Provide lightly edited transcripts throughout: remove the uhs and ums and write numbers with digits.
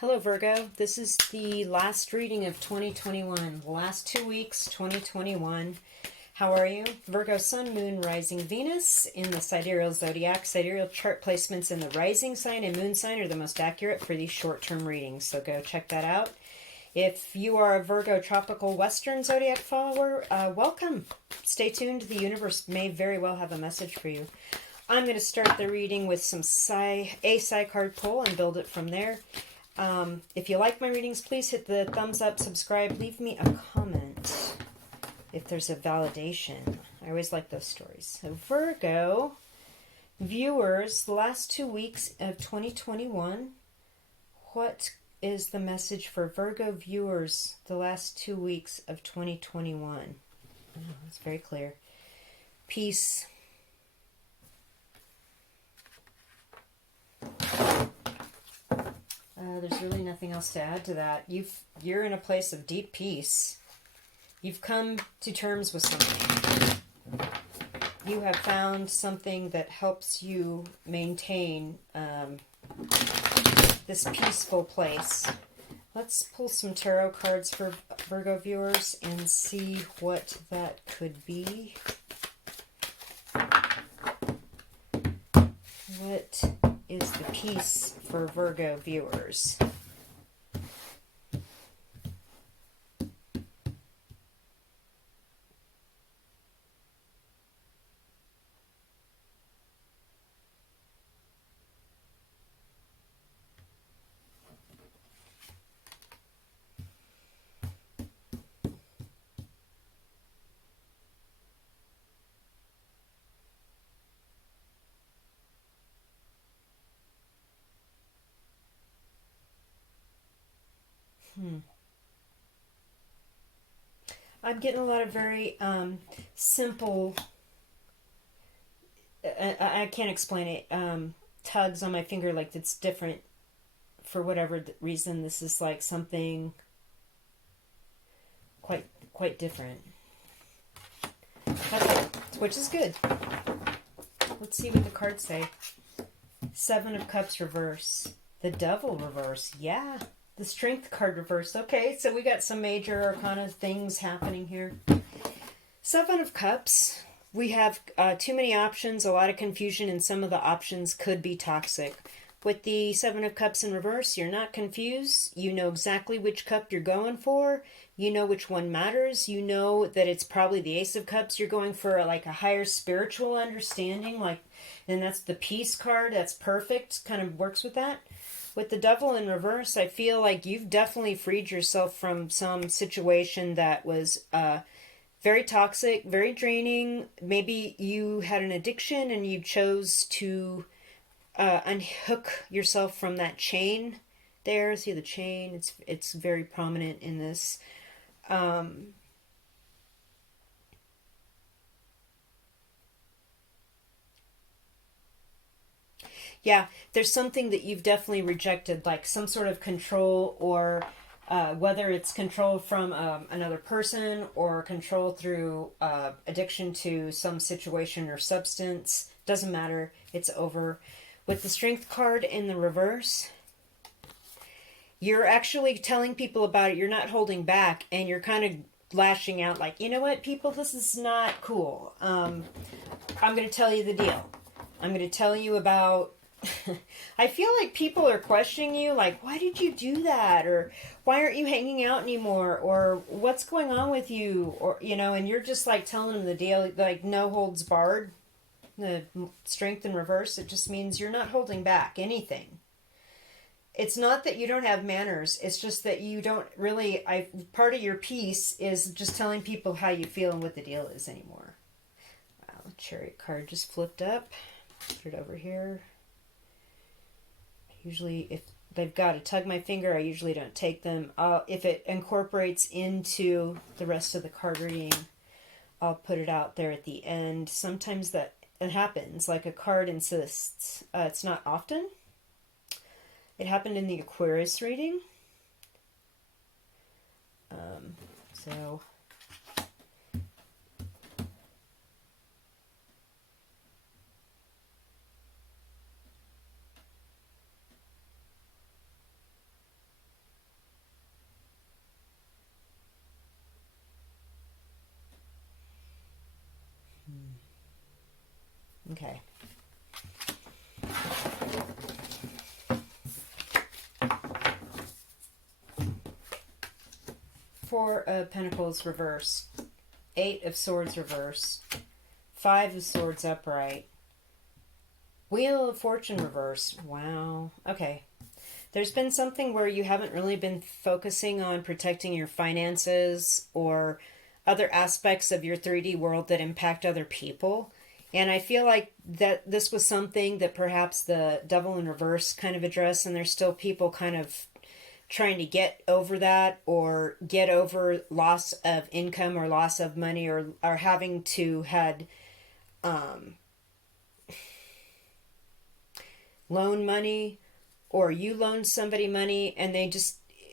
Hello Virgo, this is the last reading of 2021, the last 2 weeks, 2021. How are you? Virgo, Sun, Moon, Rising, Venus in the sidereal zodiac. Sidereal chart placements in the rising sign and moon sign are the most accurate for these short-term readings, so go check that out. If you are a Virgo tropical western zodiac follower, welcome. Stay tuned. The universe may very well have a message for you. I'm going to start the reading with some a Psi card pull and build it from there. If you like my readings, please hit the thumbs up, subscribe, leave me a comment if there's a validation. I always like those stories. So Virgo viewers, the last 2 weeks of 2021, what is the message for Virgo viewers the last 2 weeks of 2021? Oh, that's very clear. Peace. There's really nothing else to add to that. You're in a place of deep peace. You've come to terms with something. You have found something that helps you maintain this peaceful place. Let's pull some tarot cards for Virgo viewers and see what that could be. What is the peace for Virgo viewers? I'm getting a lot of very simple, I can't explain it, tugs on my finger like it's different for whatever reason. This is like something quite different. Okay, which is good. Let's see what the cards say. Seven of Cups reverse. The Devil reverse. Yeah. The Strength card reversed. Okay, so we got some major arcana things happening here. Seven of Cups. We have too many options, a lot of confusion, and some of the options could be toxic. With the Seven of Cups in reverse, you're not confused. You know exactly which cup you're going for. You know which one matters. You know that it's probably the Ace of Cups. You're going for like a higher spiritual understanding, and that's the Peace card. That's perfect. Kind of works with that. With the Devil in reverse, I feel like you've definitely freed yourself from some situation that was very toxic, very draining. Maybe you had an addiction and you chose to unhook yourself from that chain there. See the chain? It's very prominent in this. Yeah, there's something that you've definitely rejected, like some sort of control, or whether it's control from another person or control through addiction to some situation or substance. Doesn't matter. It's over. With the Strength card in the reverse, you're actually telling people about it. You're not holding back, and you're kind of lashing out like, you know what, people, this is not cool. I'm going to tell you the deal. I'm going to tell you about... I feel like people are questioning you, like, why did you do that? Or why aren't you hanging out anymore? Or what's going on with you? Or, and you're just like telling them the deal, like no holds barred. The Strength in reverse, it just means you're not holding back anything. It's not that you don't have manners. It's just that you don't really, part of your piece is just telling people how you feel and what the deal is anymore. Wow, the Chariot card just flipped up. Put it over here. Usually, if they've got to tug my finger, I usually don't take them. If it incorporates into the rest of the card reading, I'll put it out there at the end. Sometimes that it happens, like a card insists. It's not often. It happened in the Aquarius reading. So Okay. Four of Pentacles reverse. Eight of Swords reverse. Five of Swords upright. Wheel of Fortune reverse. Wow. Okay. There's been something where you haven't really been focusing on protecting your finances or other aspects of your 3D world that impact other people. And I feel like that this was something that perhaps the Devil in reverse kind of addressed, and there's still people kind of trying to get over that or get over loss of income or loss of money or having to had loan money, or you loaned somebody money and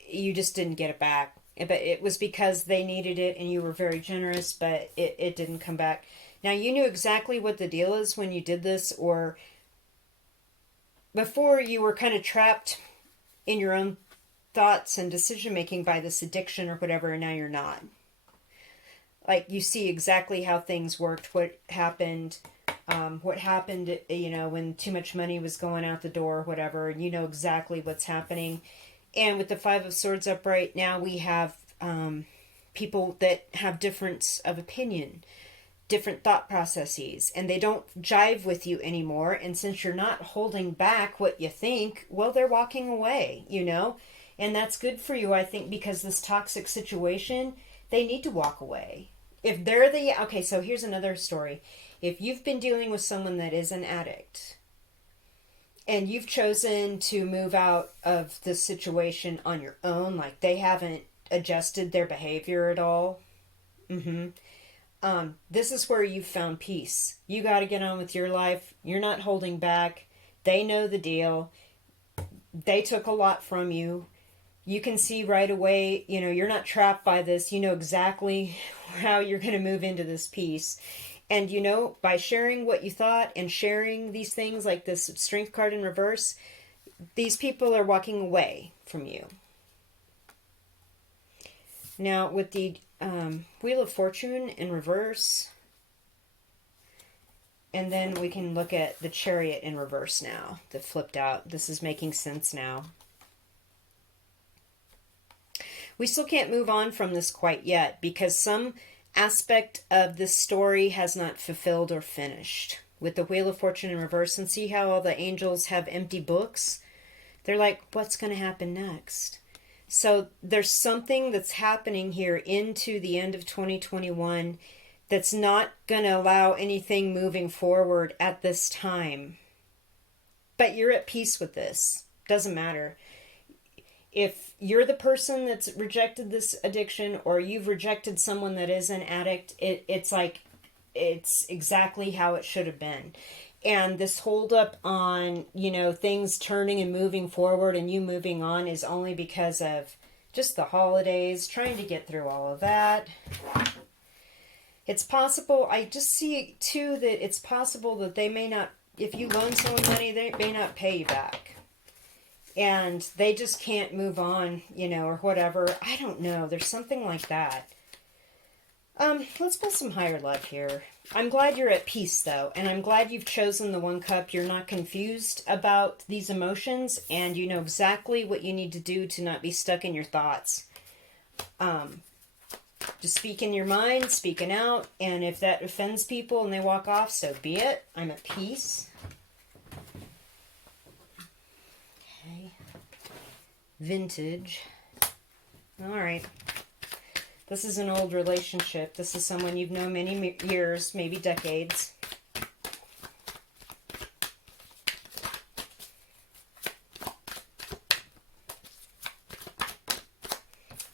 you just didn't get it back. But it was because they needed it and you were very generous, but it didn't come back. Now, you knew exactly what the deal is when you did this, or before you were kind of trapped in your own thoughts and decision making by this addiction or whatever, and now you're not. Like, you see exactly how things worked, what happened, when too much money was going out the door, whatever, and you know exactly what's happening. And with the Five of Swords upright, now we have people that have difference of opinion, different thought processes, and they don't jive with you anymore. And since you're not holding back what you think, well, they're walking away, and that's good for you, I think, because this toxic situation, they need to walk away. If they're okay, so here's another story. If you've been dealing with someone that is an addict and you've chosen to move out of this situation on your own, like they haven't adjusted their behavior at all, this is where you've found peace. You got to get on with your life. You're not holding back. They know the deal. They took a lot from you. You can see right away, you're not trapped by this. You know exactly how you're going to move into this peace. And, by sharing what you thought and sharing these things like this Strength card in reverse, these people are walking away from you. Now, with the Wheel of Fortune in reverse, and then we can look at the Chariot in reverse now, that flipped out. This is making sense now. We still can't move on from this quite yet because some aspect of this story has not fulfilled or finished. With the Wheel of Fortune in reverse, and see how all the angels have empty books? They're like, what's going to happen next? So there's something that's happening here into the end of 2021 that's not going to allow anything moving forward at this time. But you're at peace with this. Doesn't matter. If you're the person that's rejected this addiction, or you've rejected someone that is an addict, it's exactly how it should have been. And this holdup on, things turning and moving forward and you moving on is only because of just the holidays, trying to get through all of that. It's possible, I just see too that it's possible that they may not, if you loan someone money, they may not pay you back. And they just can't move on, or whatever. I don't know. There's something like that. Let's pull some higher love here. I'm glad you're at peace, though. And I'm glad you've chosen the One Cup. You're not confused about these emotions. And you know exactly what you need to do to not be stuck in your thoughts. Just speak in your mind, speaking out. And if that offends people and they walk off, so be it. I'm at peace. Vintage. All right. This is an old relationship. This is someone you've known many years, maybe decades.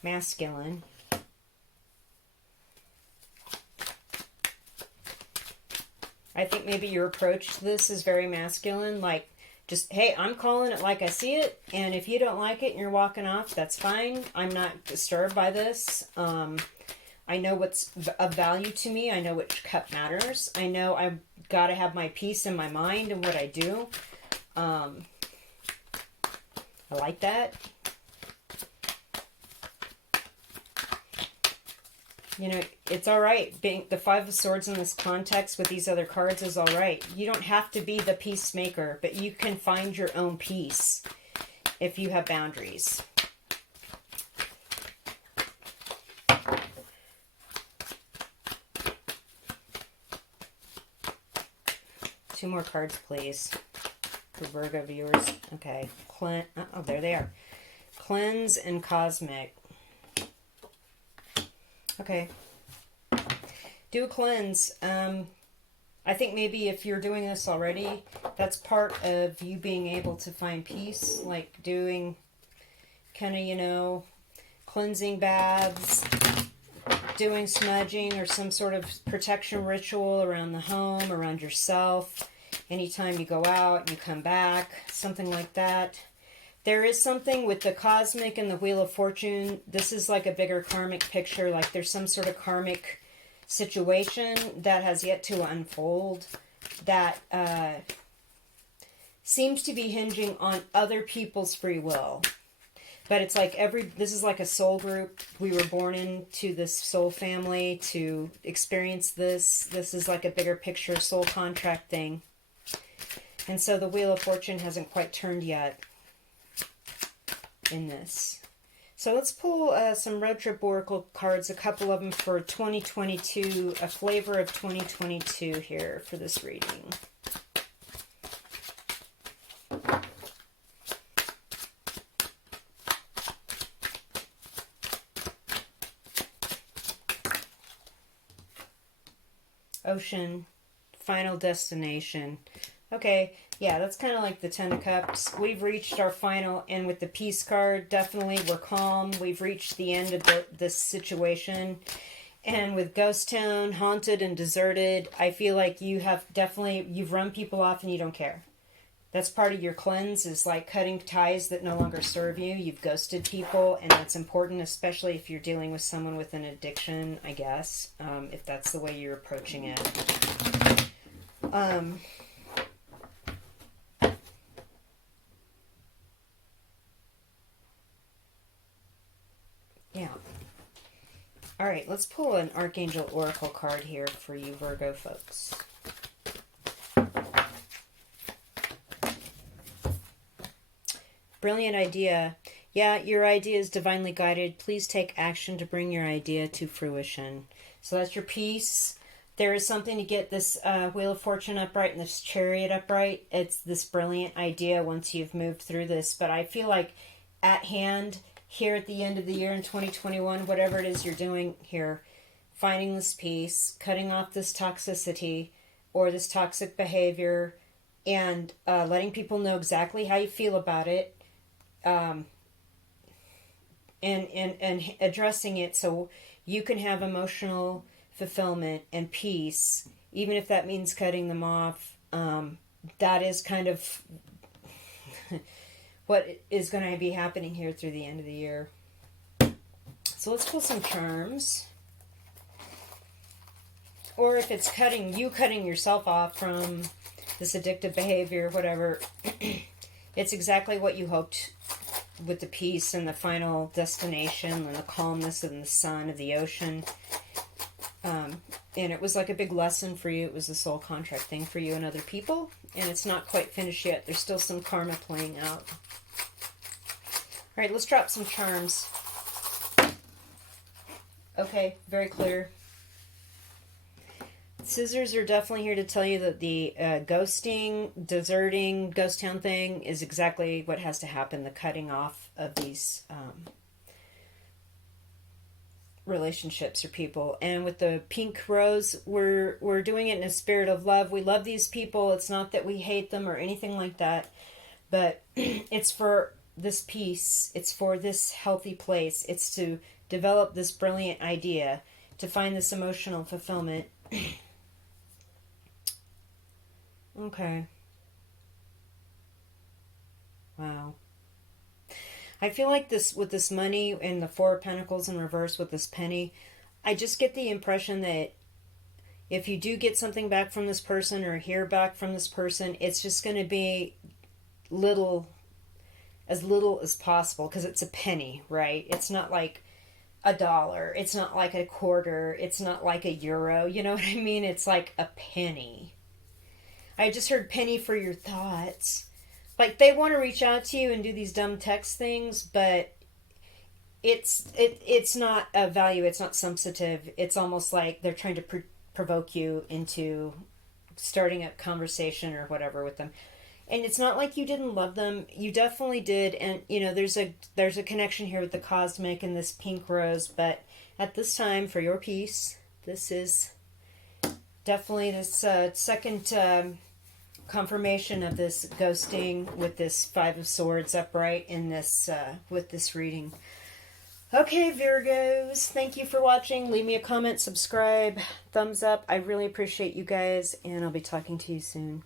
Masculine. I think maybe your approach to this is very masculine, like, just, hey, I'm calling it like I see it, and if you don't like it and you're walking off, that's fine. I'm not disturbed by this. I know what's of value to me. I know which cup matters. I know I've got to have my peace in my mind and what I do. I like that. You know, it's all right. Being the Five of Swords in this context with these other cards is all right. You don't have to be the peacemaker, but you can find your own peace if you have boundaries. Two more cards, please, for Virgo viewers. Okay. Oh, there they are. Cleanse and Cosmic. Okay. Do a cleanse. I think maybe if you're doing this already, that's part of you being able to find peace, like doing kind of, you know, cleansing baths, doing smudging or some sort of protection ritual around the home, around yourself. Anytime you go out and you come back, something like that. There is something with the Cosmic and the Wheel of Fortune. This is like a bigger karmic picture. Like there's some sort of karmic situation that has yet to unfold that seems to be hinging on other people's free will. But it's like this is like a soul group. We were born into this soul family to experience this. This is like a bigger picture soul contract thing. And so the Wheel of Fortune hasn't quite turned yet in this. So let's pull some Road Trip Oracle cards, a couple of them for 2022, a flavor of 2022 here for this reading. Ocean, Final Destination. Okay, yeah, that's kind of like the Ten of Cups. We've reached our final, and with the Peace card, definitely we're calm. We've reached the end of this situation. And with Ghost Town, haunted and deserted, I feel like you've run people off and you don't care. That's part of your cleanse, is like cutting ties that no longer serve you. You've ghosted people, and that's important, especially if you're dealing with someone with an addiction, I guess, if that's the way you're approaching it. Yeah. All right, let's pull an Archangel Oracle card here for you Virgo folks. Brilliant idea. Yeah, your idea is divinely guided. Please take action to bring your idea to fruition. So that's your peace. There is something to get this Wheel of Fortune upright and this Chariot upright. It's this brilliant idea once you've moved through this. But I feel like at hand, here at the end of the year in 2021, whatever it is you're doing here, finding this peace, cutting off this toxicity or this toxic behavior, and letting people know exactly how you feel about it, and addressing it so you can have emotional fulfillment and peace, even if that means cutting them off. That is kind of what is going to be happening here through the end of the year. So let's pull some charms. Or if it's cutting yourself off from this addictive behavior, whatever, it's exactly what you hoped with the peace and the final destination and the calmness and the sun of the ocean. And it was like a big lesson for you. It was a soul contract thing for you and other people. And it's not quite finished yet. There's still some karma playing out. All right, let's drop some charms. Okay, very clear. Scissors are definitely here to tell you that the ghosting, deserting, ghost town thing is exactly what has to happen. The cutting off of these relationships or people. And with the pink rose, we're doing it in a spirit of love. We love these people. It's not that we hate them or anything like that, but it's for this peace. It's for this healthy place. It's to develop this brilliant idea, to find this emotional fulfillment. Okay. Wow. I feel like this, with this money and the Four of Pentacles in reverse with this penny, I just get the impression that if you do get something back from this person or hear back from this person, it's just going to be little as possible, because it's a penny, right? It's not like a dollar. It's not like a quarter. It's not like a euro. You know what I mean? It's like a penny. I just heard penny for your thoughts. Like they want to reach out to you and do these dumb text things, but it's not a value. It's not substantive. It's almost like they're trying to provoke you into starting a conversation or whatever with them. And it's not like you didn't love them. You definitely did. And you know, there's a connection here with the cosmic and this pink rose. But at this time, for your peace, this is definitely this second confirmation of this ghosting with this Five of Swords upright in this with this reading. Okay, Virgos, thank you for watching. Leave me a comment, subscribe, thumbs up. I really appreciate you guys, and I'll be talking to you soon.